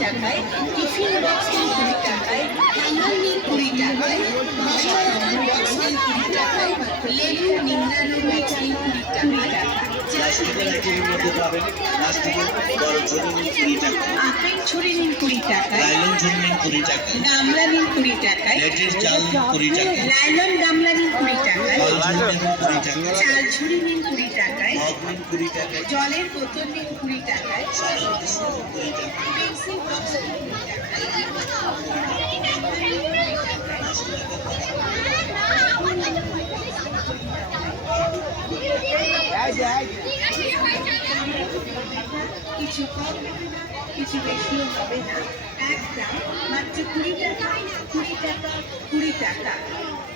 টাকায় tiffin box টাকায় টাকায় নিন কুড়ি টাকায় লেবু নিংড়ানো মিক্স কুড়ি টাকায় আপেল ছুরি নিন কুড়ি টাকায় গামলা কুড়ি টাকায় গামলা নিন কুড়ি টাকায় ঝুড়ি নিন কুড়ি টাকায় জলের বোতল নিন কুড়ি টাকায় পেন্সিল বক্স নিন কুড়ি টাকায়। কিছু কম কিছু বেশিও হবে না এক দাম মাত্র কুড়ি টাকা কুড়ি টাকা কুড়ি টাকা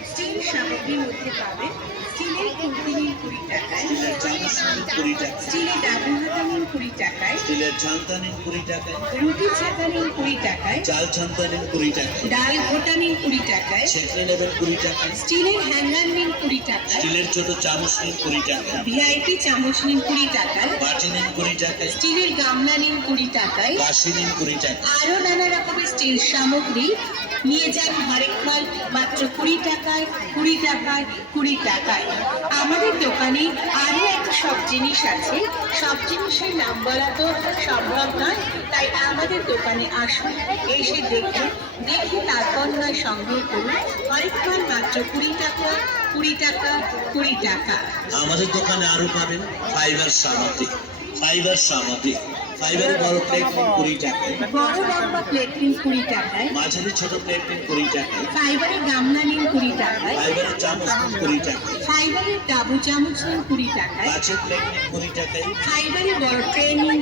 স্টিল সামগ্রীর মধ্যে পাবে স্টিলের নিন কুড়ি টাকায় স্টিলের ডাবল কুড়ি টাকায় স্টিলের ছান্তা নিন কুড়ি টাকায় রুটি ছাতা নিন কুড়ি টাকায় চাল ছান্তা নিন কুড়ি টাকা ডাল ঘোটা নিন কুড়ি টাকায় ছেঁকড়ে নেবেন কুড়ি টাকায় স্টিলের হ্যাঙ্গার নিন কুড়ি টাকায় স্টিলের ছোট চামচ নিন কুড়ি টাকা ভিআইপি চামচ নিন কুড়ি টাকায় বাটি নিন কুড়ি টাকায় স্টিলের গামলা নিন কুড়ি টাকায় কাশি নিন কুড়ি টাকা আরও নানা রকমের স্টিল সামগ্রী নিয়ে যান হরেক মাল মাত্র কুড়ি টাকায় কুড়ি টাকায় কুড়ি টাকায়। আমাদের দোকানে আরও এত সব জিনিস আছে। সব জিনিসের নাম বলা তো সম্ভব নয়, তাই আমাদের দোকানে আসুন, এসে দেখুন দেখে তারপর নয় সংগ্রহ করুন। মাল মাত্র কুড়ি টাকা কুড়ি টাকা কুড়ি টাকা। আমাদের দোকানে আরও পাবেন ফাইবার সামগ্রী। ফাইবার সামগ্রী। ফাইবারের বড় প্লেট নিন কুড়ি টাকায় বড় লম্বা প্লেট নিন কুড়ি টাকায় মাঝারি ছোট প্লেট নিন কুড়ি টাকায় ফাইবারের গামলা নিন কুড়ি টাকায় ফাইবারের চামচ নিন কুড়ি টাকায় ফাইবারের ডাবু চামচ নিন কুড়ি টাকায় কাঁচের প্লেট নিন কুড়ি টাকায় ফাইবারের বড় ট্রে নিন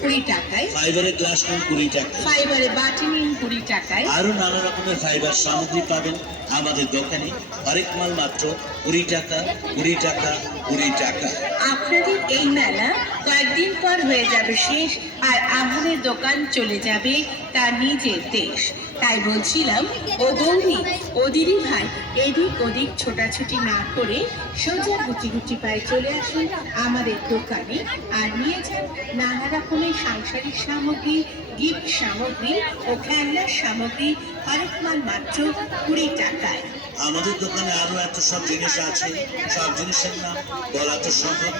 কুড়ি টাকায় ফাইবারের গ্লাস নিন কুড়ি টাকায় ফাইবারের বাটি নিন কুড়ি টাকায় আরও নানা রকমের ফাইবার সামগ্রী পাবেন আমাদের দোকানে হরেক মাল মাত্র কুড়ি টাকা কুড়ি টাকা কুড়ি টাকা আপনাদের এই মেলা কয়েকদিন পর হয়ে যাবে শেষ, আর আমাদের দোকান চলে যাবে তার নিজের দেশ তাই বলছিলাম, ও গৌরী ও দিদি ভাই, এদিক ওদিক ছোটাছুটি না করে সোজা গুটি গুটি পায়ে চলে আসুন আমাদের দোকানে আর নিয়ে যান নানা রকমের সাংসারিক সামগ্রী, গিফট সামগ্রী ও খেলনার সামগ্রী, হরেক মাল মাত্র কুড়ি টাকায় আমাদের দোকানে আরও এত সব জিনিস আছে, সব জিনিসের নাম বলা তো সম্ভব।